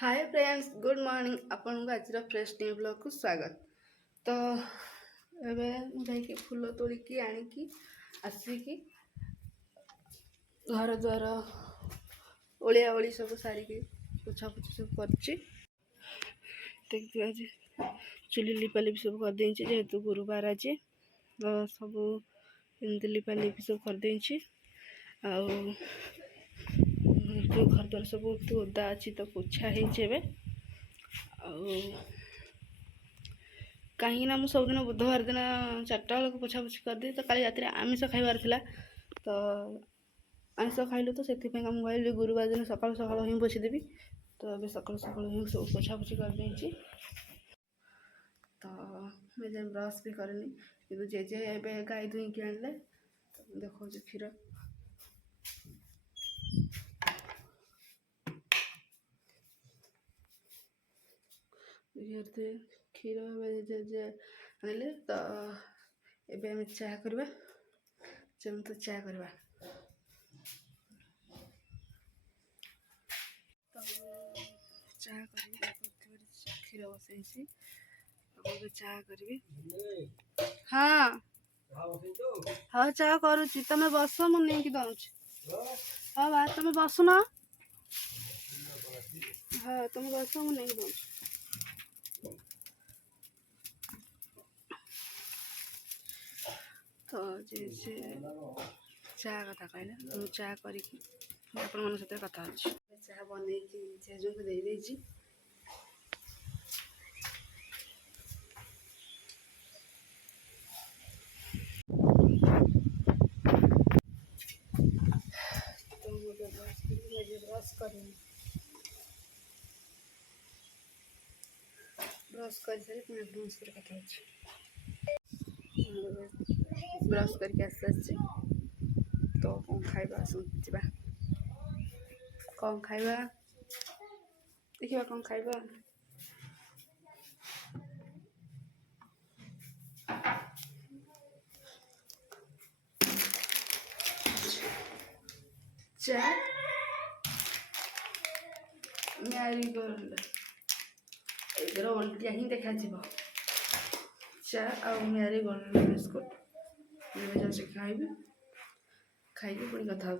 Hi friends good morning आपन को आज फ्रेश न्यू ब्लॉग को स्वागत। तो एबे जाइए फूल तोड़िकी आनिकी आसिकी घर द्वार ओलिया ओली सब सारिकी पोछा पोछी सब कर आज चुली लिपालिपि सब कर जेहेतु गुरुवार आज तो सब लिपा लिपि सब कर जो घर द्वार सब ओदा अच्छी तो पोछा हो कहीं सबुदिन बुधवार दिन 4टा बेलू पोछा पोछी करदे तो काली रात आमिष खाइबार थिला तो आमिष खाइलु तो से कहली गुरुवार दिन सकाल सकाल ही पोछीदेवी तो अभी सकाल सकाल ही सब पोछा पोछी कर तो मुझे ब्रश भी करनी कि जेजे ए गाई दुईकी आनले देखो क्षीर क्षीर जे आनले तो एबे हमें चाह करवा चलो तो चाह करवा तो चाह करी क्षीर बसई चाह करी हाँ हाँ चाह करुच्ची तमें बस मु नहीं दौर हाँ बा तुम बसुन हाँ तुम बस मु नहीं दौर तो जे चाह कथा कहले तो चाह करी आपण मन सहित कथा अच्छी चाह बनई जेजू को दे देजी तो मुझे ब्रश कर सारी पुणी ब्रश कर कथा ब्रश करके आसी तो कौन खाइबा सुनवा कौन खाइबा देखिए कौन खाइबा चाय मैरीगोल्ड इधर ओल्टिया ही देखा चाय और मैरीगोल्ड बिस्कुट जाऊँ खाइबी खाइबी पुणी कथा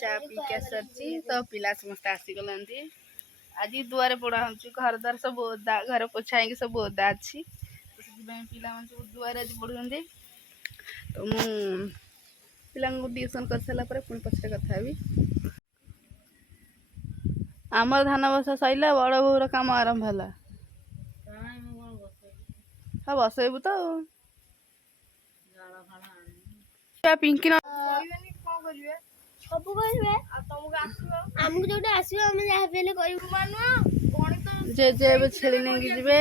चा पी के सरी तो पिला समस्त आसीगला आज दुआरे पड़ा हो घर द्वार सब ओदा घर पोछा सब ओदा अच्छी तो पिला सब दुआरे आज पढ़ुं तो मु पिला ट्यूशन कर सारा पुणी पछे कथा आमर धान बसा सैला बड़ बोर कम आरंभ है हाँ बसैबू तो पिंकी जे छेली नहीं जीवे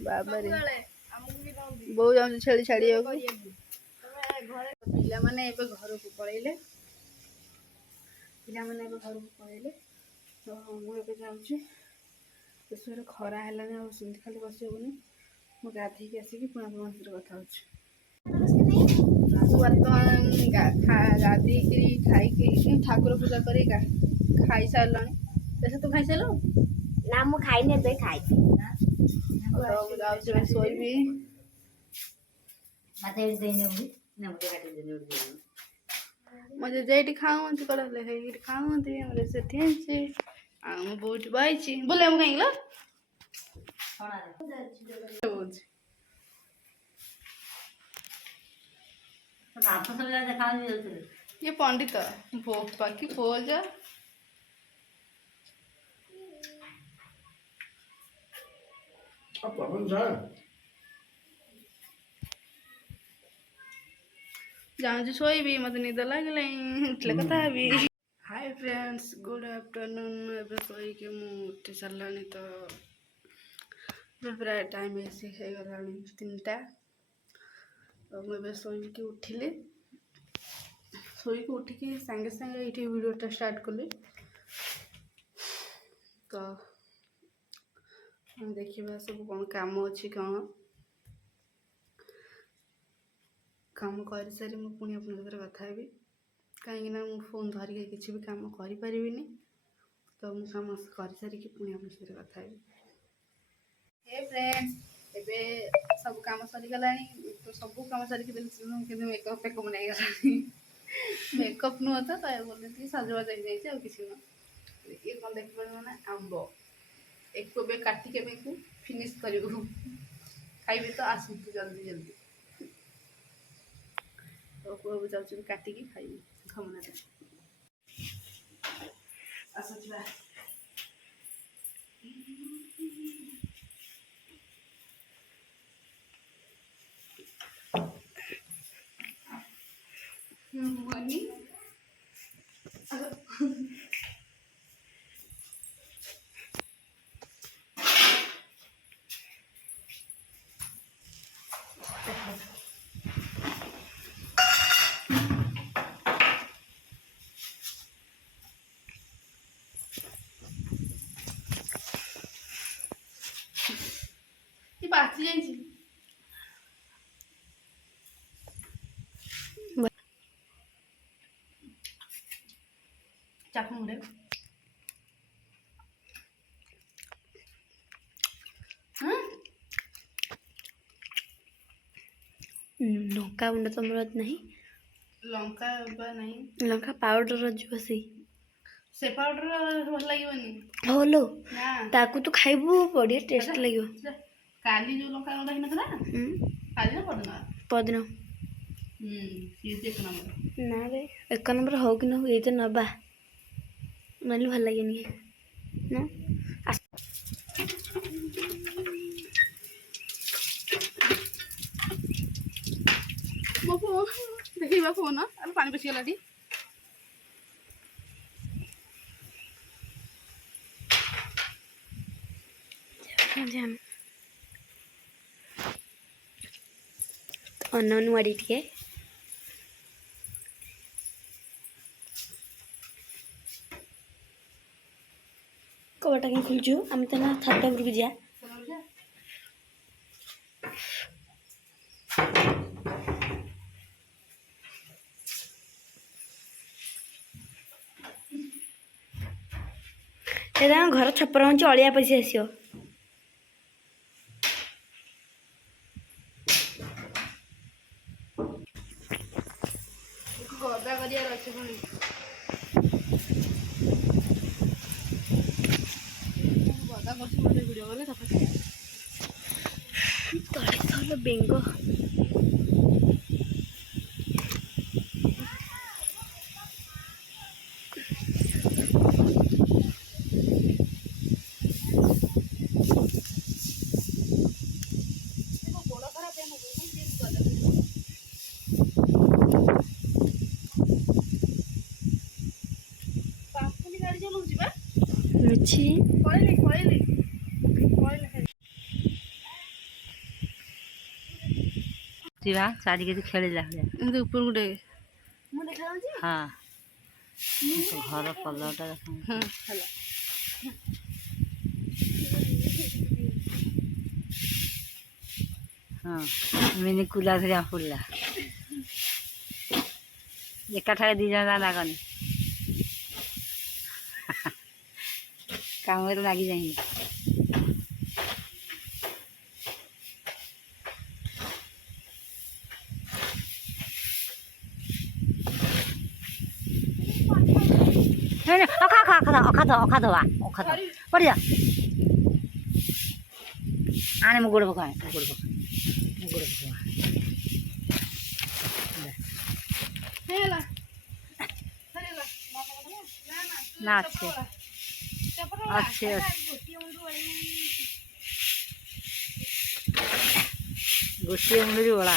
बाबा बो जाऊँ छेली छाड़ी पिला माने घर को पलैले पिला माने घर को पलैले तो मुझे जाऊँ खरा है खाली बस हेनी मु गाधे आसिक पुणी मंदिर कथा बर्तमान गाधी खाई ठाकुर पूजा कर खाई सारे जैसे तू खाई सारू ना मु खाई खाई शोबी मुझे जेटी खाऊँ कड़े खाऊँ से बहुत बही बोले कहीं ये पंडित बाकी बोल जा जाऊँ शोबी मत निद लगे उठले कथा हाय फ्रेंड्स गुड आफ्टरनून एबे शोक मुझे सारे तो प्राय टाइम ऐसी है गला 3टा तो मुझे शोक उठिली शोक उठिकी सांगे सांगे ये वीडियोटा स्टार्ट कली तो देखा सब कौन काम अच्छी कौन काम कर सारी मुझे पुणी आप कथा कहीं मु फोन धरिकी किसी भी काम करें तो मु काम कर सारिकी पुणी आप सहित कथा हे फ्रेंड्स एबे सब काम सरी गलानी तो सब काम सारिकी कि मेकअप फेकअप नहीं गलानी मेकअप नुह तो बोलती सजबाज हो जाए किसी नुह ये कौन देख पारे आंब एक काटिके फिनिश कर खाइबे तो आसतु जल्दी जल्दी तो पुआ जाऊँ काटिकी खाइबे घमना आसुवा मनी बाची जाइए चाकू मुड़े लंका गुंड तुम नहीं लंका नहीं लंका पाउडर जो सी से पाउडर भल लगे हो लो ना ताकू तो खाइबू बढ़िया टेस्ट लगे काली जो लंका गुंड ही नथला काली ना पदन ये एक नंबर ना रे एक नंबर हो कि ना हो ये तो नबा नली भल लगे ना मो फोन देखिबा फोन अरे पानी बेसी गलाटी जान अंगनवाड़ी टे कबाटा कहीं खोलचु आम तो ना छात उपरक जा घर छपर हो अलिया पैसा आसो गदा करिया अच्छे पुणी गदा कर भिडियो गले तले थल बेंग मिछि जीवा साड़ी के खेलिला ऊपर गुटे हाँ घर कलरटा हाँ हाँ मिनी कूला धरिया फुलला एकाठारे दी जन लागनी काम लगी जाए पड़ जा आने में गुड़ पकाए ना अच्छे अच्छे गोटे मुंडी बड़ा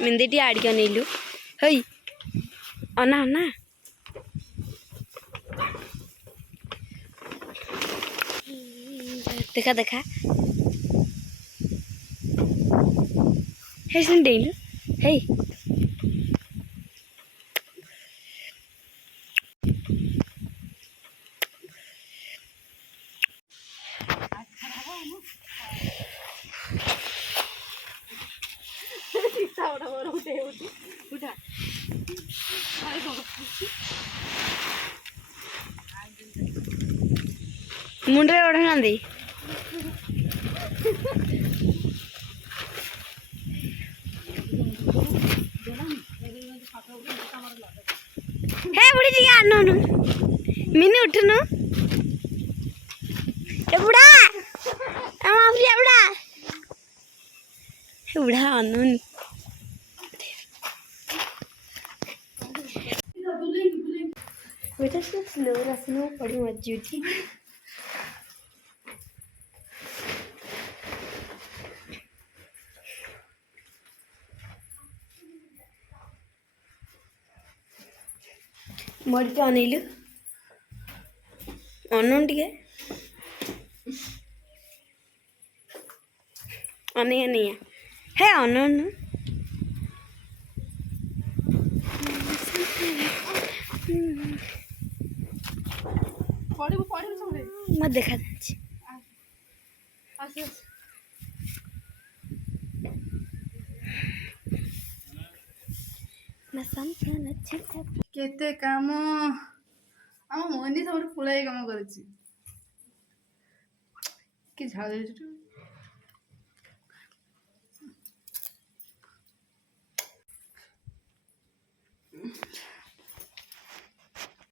मेहंदी टी आड़ के नहीं हई अना अना देखा देखा हे सुन डेलु हे मुंडे ओढ़ना दे हे बुढ़ी जी आनो नु मिनी उठनु ए बुढ़ा हम आपली बुढ़ा हे बुढ़ा आनो नी बेटा से स्लो रखना बड़ी मज्जी थी मोड़ी अनेलु अनु टे अने अने हे अनु ପଢ଼ିବୁ ପଢ଼ିବୁ ସବୁବେଳେ मत देखा जाच्छी ଆସ मैं संसान अच्छे से କେତେ କାମ ଆମ ମନି ସବୁଠୁ ପୁଳାଇ କାମ କରୁଛି କି ଝାଳ